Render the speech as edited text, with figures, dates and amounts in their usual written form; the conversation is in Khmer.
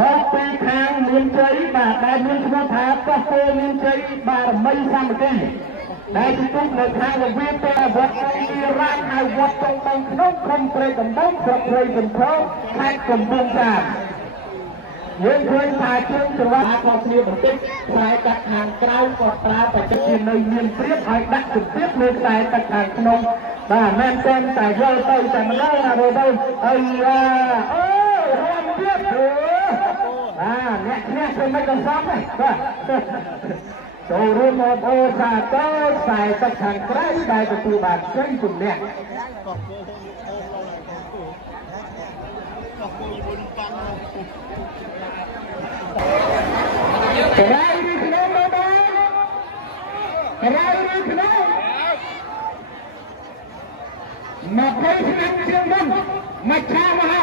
មកពីខាងមានជ័យបាទដែលមានឈ្មោះថាកោះគោមានជ័យបារមីសាមគ្គីដែលជំទង់នៅខាងវិទ្យាវត្តទីរាជហៅវត្តតុងបងក្នុងក្រុមព្រៃដំបងស្រុកព្រៃសំខោខេត្តកំពង់ចាមយើងឃើញថាជើងច្រវាក់ក៏គ្នាបន្តិចខ្សែទឹកខាងក្រៅក៏ប្រើបច្ចេកទេសនៅមានព្រៀបឲ្យដាក់ជំរាបលើខ្សែទឹកខាងក្នុងបាទមែនទេតែយកទៅតែម្ដងណាបងអូយអូរួមទៀតអ្នកគ្នាធ្វើមិនកំសត់ទេបាទចូលរួមមកអូសាទរខ្សែទឹកខាងក្រៅដែលទទួលបានជ័យជំនះក្រៅឬក្នុងបងក្រៅឬក្នុង20 ឆ្នាំជាងមុនមច្ឆាមហា